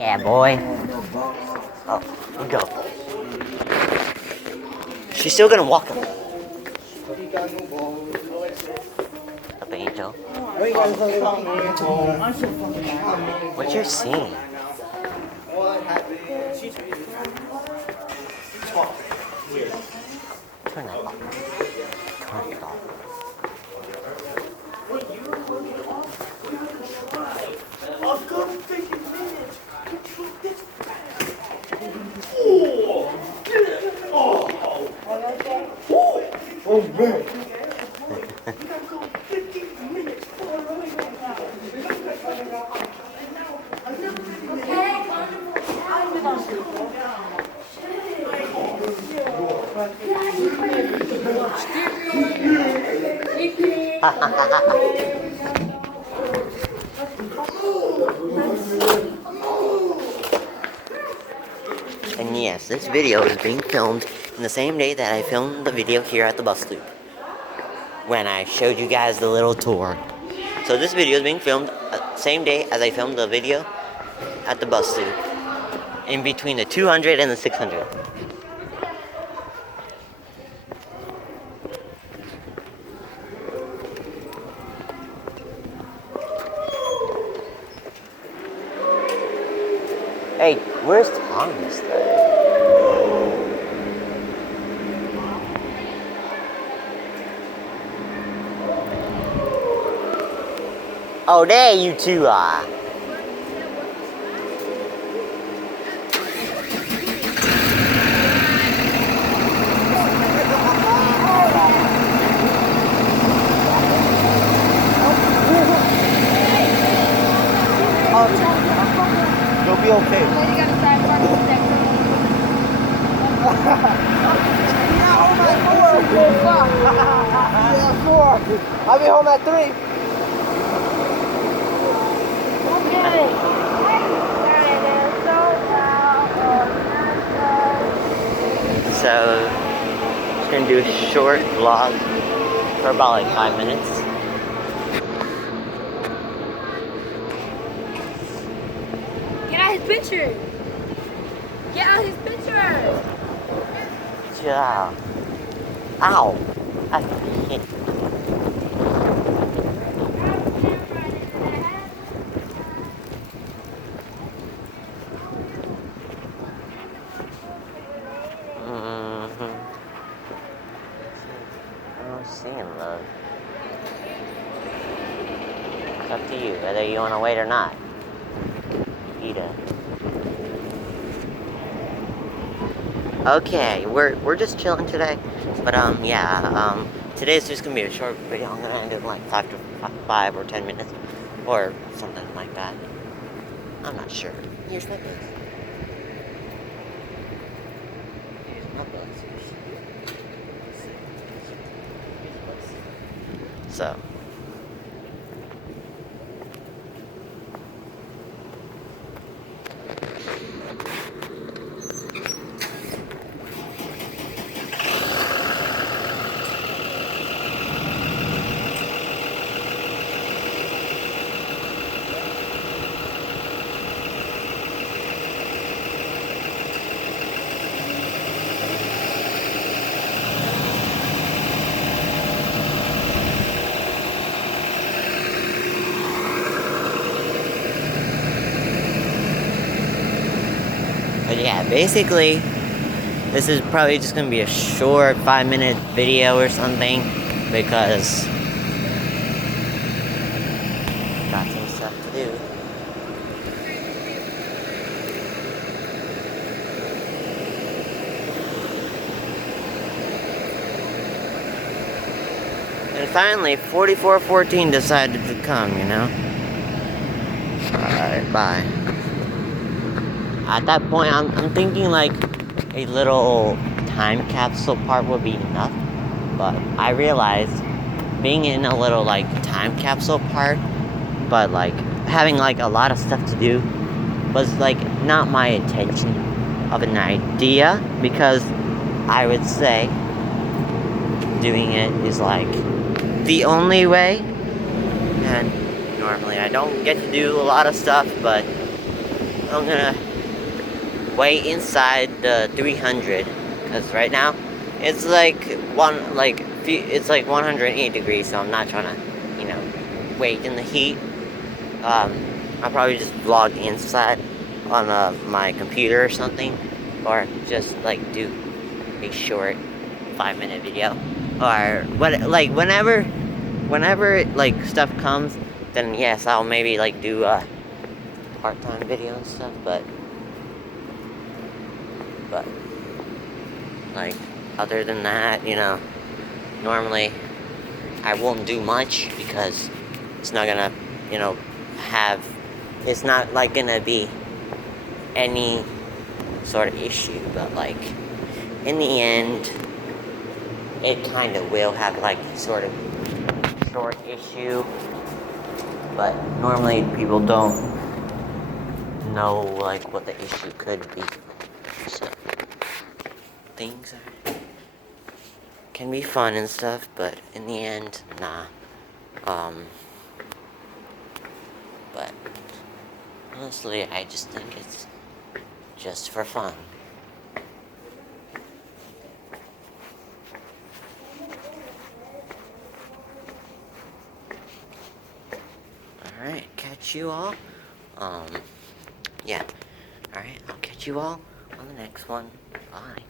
Yeah, boy. Oh, go. She's still gonna walk up. Up, Angel. What you're seeing? Turn that off. Turn it off. Oh man. And yes, this video is being filmed in the same day that I filmed the video here at the bus loop, when I showed you guys the little tour. So this video is being filmed same day as I filmed the video at the bus loop, in between the 200 and the 600. Hey, where's Thomas though? Oh, there you two are. You'll be okay. Then you gotta start running with that Yeah, 4. I'll be home at 3. So, just gonna do a short vlog for about like 5 minutes. Get out his picture. Get out his picture. Yeah. Ow! I can't. Love. It's up to you whether you want to wait or not. Ida. Okay, we're just chilling today, but yeah, today's just gonna be a short video. I'm gonna end it in like 5 or 10 minutes, or something like that. I'm not sure. Here's my bus. Here's my bus. So. But yeah, basically, this is probably just gonna be a short 5-minute video or something, because got some stuff to do. And finally, 4414 decided to come, you know? Alright, bye. At that point, I'm thinking like a little time capsule part would be enough. But I realized being in a little like time capsule part, but like having like a lot of stuff to do, was like not my intention of an idea, because I would say doing it is like the only way. And normally I don't get to do a lot of stuff, but I'm gonna wait inside the 300, because right now it's like it's like 108 degrees, so I'm not trying to, wait in the heat. I'll probably just vlog inside on my computer or something, or just like do a short 5-minute video, or what, like whenever like stuff comes, then yes, I'll maybe like do a part-time video and stuff, but like other than that, normally I won't do much, because it's not gonna, it's not like gonna be any sort of issue, but like in the end it kind of will have like sort of short issue, but normally people don't know like what the issue could be, so things can be fun and stuff, but in the end, nah. But honestly, I just think it's just for fun. Alright, catch you all. Yeah. Alright, I'll catch you all on the next one. Bye.